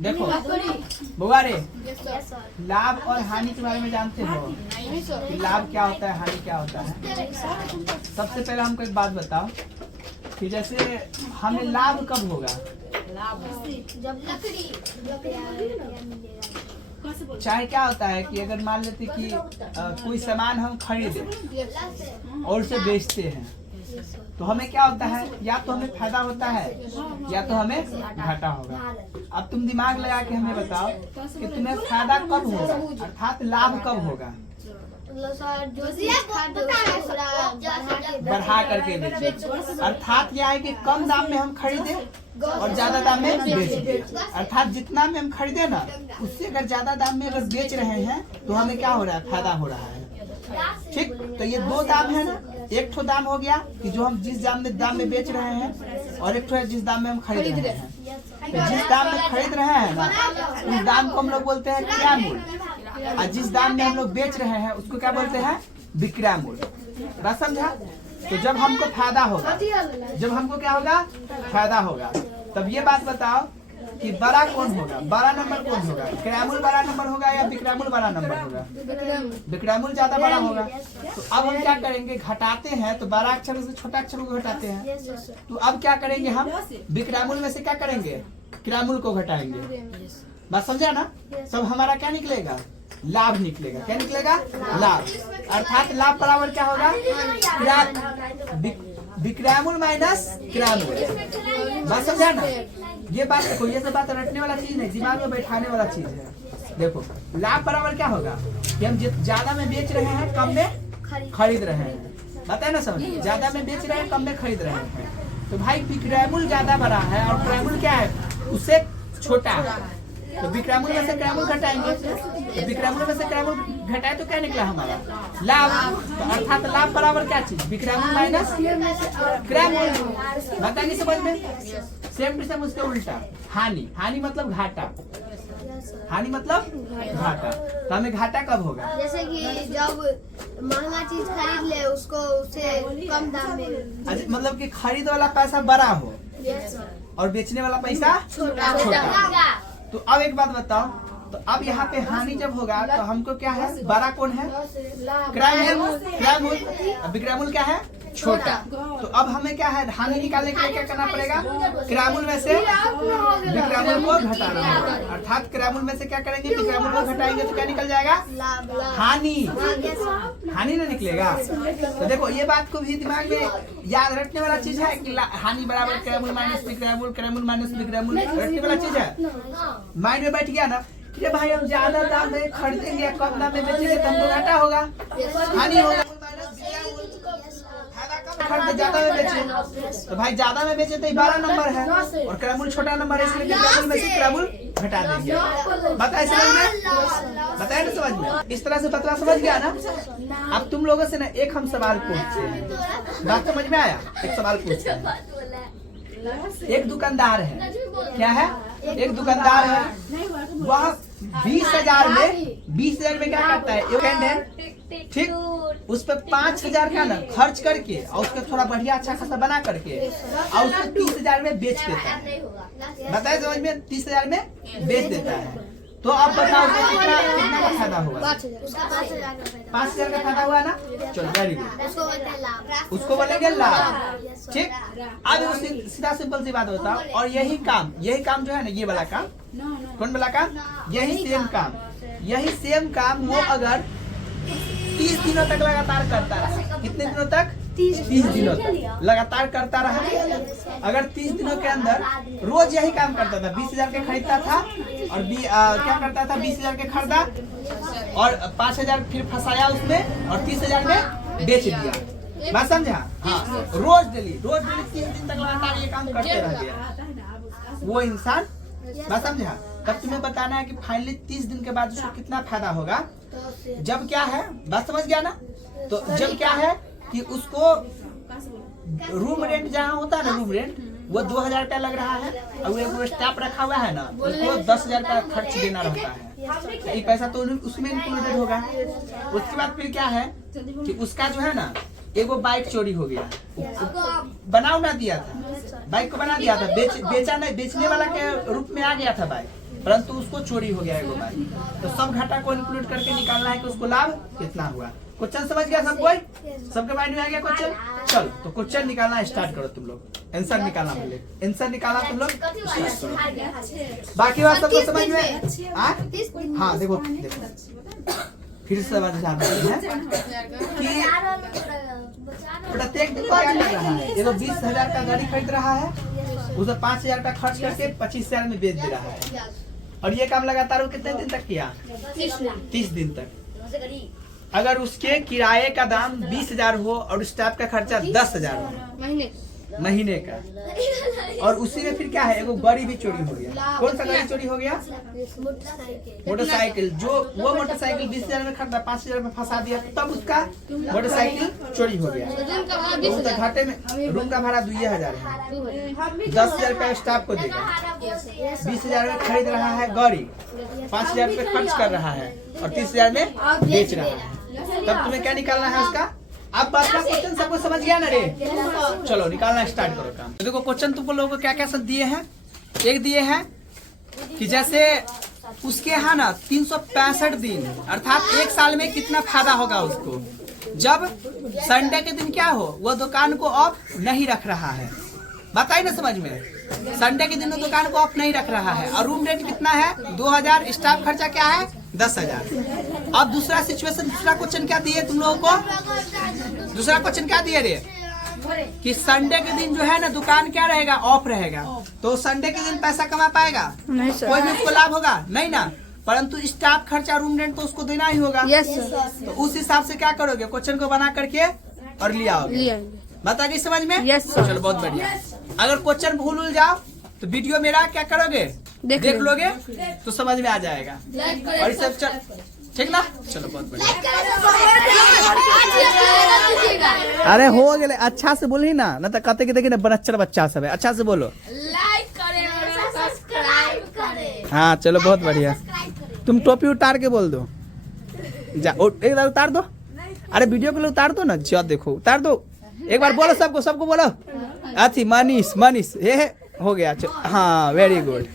देखो बुआ रे, लाभ और हानि के बारे में जानते हो कि लाभ क्या होता है, हानि क्या होता है? सबसे पहले हमको एक बात बताओ कि जैसे हमें लाभ कब होगा? चाहे क्या होता है कि अगर मान लेते कि कोई सामान हम खरीदे और उसे बेचते हैं तो हमें क्या होता है, या तो हमें फायदा होता है या तो हमें घाटा होगा। अब तुम दिमाग लगा के हमें बताओ कि तुम्हें फायदा कब होगा, अर्थात लाभ कब होगा? बढ़ा करके बेचे, अर्थात यह है कि कम दाम में हम खरीदे और ज्यादा दाम में बेच दे, अर्थात जितना में हम खरीदे ना उससे अगर ज्यादा दाम में अगर बेच रहे हैं तो हमें क्या हो रहा है, फायदा हो रहा है। ठीक, तो ये दो दाम है ना, एक ठो दाम हो गया कि जो हम जिस दाम में बेच रहे हैं और एक ठो है जिस दाम में हम खरीद रहे हैं। तो जिस दाम में खरीद रहे हैं ना उस दाम को हम लोग बोलते हैं क्रय मूल्य, और जिस दाम में हम लोग बेच रहे हैं उसको क्या बोलते हैं, विक्रय मूल्य। बात समझा? तो जब हमको फायदा होगा, जब हमको क्या होगा, फायदा होगा, तब ये बात बताओ कि बड़ा कौन होगा, बड़ा नंबर कौन होगा? क्रय मूल्य बड़ा नंबर होगा या विक्रय मूल्य बड़ा नंबर होगा? विक्रय मूल्य ज्यादा बड़ा होगा। तो अब हम क्या करेंगे, घटाते हैं तो बड़ा अक्षर से छोटा अक्षर को घटाते हैं। तो अब क्या करेंगे, हम विक्रय मूल्य में से क्या करेंगे, क्रय मूल्य को घटाएंगे। बात समझा ना? तब हमारा क्या निकलेगा, लाभ निकलेगा। क्या निकलेगा, लाभ। अर्थात लाभ बराबर क्या होगा, विक्रय मूल्य माइनस क्रय मूल्य। बात समझा ना? ये बात देखो, ये सब बात रटने वाला चीज नहीं, दिमाग में बैठाने वाला चीज है। देखो लाभ बराबर क्या होगा कि हम ज्यादा में बेच रहे हैं कम में खरीद रहे हैं। बताए ना समझ, ज्यादा में बेच रहे हैं कम में खरीद रहे हैं। तो भाई विक्रय मूल्य ज्यादा बड़ा है और क्रय मूल्य क्या है, उससे छोटा है। तो विक्रय मूल्य में से क्रय मूल्य घटाएंगे, तो विक्रय मूल्य में से क्रय मूल्य घटाए तो क्या निकला हमारा, लाभ। तो अर्थात लाभ बराबर क्या चीज, विक्रय मूल्य माइनस क्रय मूल्य। बताइए समझ में? सेम टू सेम उसके उल्टा हानि। हानि मतलब घाटा, हानि मतलब घाटा। तो हमें घाटा कब होगा, जैसे कि जब महंगा चीज खरीद ले उसको उससे कम दाम में, मतलब कि खरीद वाला पैसा बड़ा हो और बेचने वाला पैसा छोटा। तो अब एक बात बताओ, तो अब यहाँ पे हानि जब होगा तो हमको क्या है, बड़ा कौन है, क्रय मूल्य, विक्रय मूल्य क्या है, छोटा। तो अब हमें क्या है, हानि निकालने के लिए क्या करना पड़ेगा, क्रय मूल्य में से विक्रय मूल्य को घटाना होगा। अर्थात क्रय मूल्य में से क्या करेंगे, विक्रय मूल्य को घटाएंगे तो क्या निकल जाएगा, हानि। हानि ना निकलेगा। तो देखो ये बात को भी दिमाग में याद रखने वाला चीज है कि हानि बराबर क्रय मूल्य माइनस विक्रय मूल्य, क्रय मूल्य माइनस विक्रय मूल्य, रखने वाला चीज है। माइंड में बैठ गया ना कि भाई हम ज्यादा दाम में खरीदेंगे या कम दाम में बेचेंगे तो हमको घाटा होगा, हानि होगा। खरीदे ज्यादा में बेचे तो भाई ज्यादा में बेचे तो 12 नंबर है और क्रय मूल्य छोटा नंबर है, इसलिए विक्रय मूल्य में से क्रय मूल्य घटा देंगे। बताए समझ में? बताए ना समझ में? इस तरह से बतला समझ गया ना? अब तुम लोगों से ना एक हम सवाल पूछते हैं, बात समझ में आया? एक सवाल पूछते हैं। एक दुकानदार है, क्या है, एक दुकानदार है, वह 20,000 में क्या करता है, एक हैंड है, ठीक, उस पर 5,000 का ना खर्च करके और उसको थोड़ा बढ़िया अच्छा खासा बना करके और उसको 30,000 में बेच देता है। बताए समझ में? 30,000 में बेच देता है। तो अब बताओ कितना का फायदा हुआ, 5,000 का फायदा हुआ ना। चलो वेरी गुड, उसको बोलेंगे लाभ। ठीक, अब सीधा सिंपल सी बात बताओ। और यही काम जो है ना, ये वाला काम, कौन वाला काम, यही सेम काम वो अगर 30 दिनों तक लगातार करता रहा, कितने दिनों तक, 30 दिनों तक लगातार करता रहा। अगर 30 दिनों के अंदर रोज यही काम करता था, 20,000 के खरीदता था और क्या करता था, 20,000 के खरीदा और 5,000 फिर फंसाया उसमें और 30,000 में बेच दिया। बात समझा? हाँ, रोज डेली 30 दिन तक लगातार ये काम करते रह गया वो इंसान। बात समझा? तब तुम्हें बताना है कि फाइनली 30 दिन के बाद उसको कितना फायदा होगा। जब क्या है, बात समझ गया ना? तो जब क्या है कि उसको रूम रेंट जहाँ होता है ना, रूम रेंट वो 2000 रुपया लग रहा है, और वो स्टाफ रखा हुआ है ना, उसको 10,000 का खर्च देना रहता है। ये पैसा तो उसमें इंक्लूडेड होगा। उसके बाद फिर क्या है कि उसका जो है ना एगो बाइक चोरी हो गया, बना उना दिया था, बाइक को बना दिया था, बेचा नहीं, बेचने वाला के रूप में आ गया था बाइक, परंतु उसको चोरी हो गया एगो बाइक। तो सब घाटा को इंक्लूड करके निकालना है कि उसको लाभ कितना हुआ। क्वेश्चन समझ गया सब कोई? सबके माइंड में आ गया क्वेश्चन? चलो तो क्वेश्चन निकालना स्टार्ट करो तुम लोग, आंसर निकालना पहले, आंसर निकालना तुम लोग स्टार्ट करो। बाकी बात सबको समझ में हाँ देखो फिर से समझ जाना है कि प्रत्येक दिन क्या लग रहा है। ये तो 20,000 का गाड़ी खरीद रहा है, उसे 5,000 का खर्च करके 25,000 में बेच दे रहा है, और ये काम लगातार वो कितने दिन तक किया? 30 दिन तक। अगर उसके किराए का दाम 20,000 हो और स्टाफ का खर्चा 10,000 हो महीने का, और उसी में फिर क्या है एगो गाड़ी भी चोरी हो गया। कौन सा गाड़ी चोरी हो गया? मोटरसाइकिल। जो वो मोटरसाइकिल 20,000 में खरीदा, 5,000 में फंसा दिया, तब उसका मोटरसाइकिल चोरी हो गया। तो घाटे में रूम का भाड़ा 2,000 है, 10,000 रुपया स्टाफ को देगा, 20,000 में खरीद रहा है गाड़ी, 5,000 रुपये खर्च कर रहा है और 30,000 में बेच रहा है। तब तुम्हें क्या निकालना है उसका? अब बात का क्वेश्चन सबको समझ गया ना रे? चलो निकालना स्टार्ट करो काम। देखो क्वेश्चन तुम लोगों को क्या क्या सब दिए हैं। एक दिए हैं कि जैसे उसके यहाँ ना 365 दिन अर्थात एक साल में कितना फायदा होगा उसको, जब संडे के दिन क्या हो वो दुकान को ऑफ नहीं रख रहा है। बताइए ना समझ में, संडे के दिन वो दुकान को ऑफ नहीं रख रहा है, और रूम रेंट कितना है? 2,000, स्टाफ खर्चा क्या है? 10,000। अब दूसरा सिचुएशन, दूसरा क्वेश्चन क्या दिए तुम लोगों को? दूसरा क्वेश्चन क्या दिए रे कि संडे के दिन जो है ना दुकान क्या रहेगा? ऑफ रहेगा। तो संडे के दिन पैसा कमा पाएगा? नहीं सर। कोई भी उसको लाभ होगा? नहीं ना, परंतु स्टाफ खर्चा रूम रेंट तो उसको देना ही होगा। Yes sir. तो उस हिसाब से क्या करोगे? क्वेश्चन को बना करके और लिया आओगे। बता गई समझ में? Yes sir. चलो बहुत बढ़िया। अगर क्वेश्चन भूल जाओ तो वीडियो मेरा क्या करोगे? देख लोगे तो समझ में आ जाएगा। और सब ठीक ना? चलो बहुत बढ़िया। अरे हो गए, अच्छा से बोली ना तो कहते कि देखिए ना बनच्चर बच्चा सब है, अच्छा से बोलो। लाइक करें और सब्सक्राइब करें। हाँ चलो बहुत बढ़िया। तुम टोपी उतार के बोल दो, जा एक बार उतार दो। अरे वीडियो के लिए उतार दो ना, जो देखो उतार दो एक बार, बोलो सबको बोलो। अथी मनीष ये हो गया। हाँ वेरी गुड।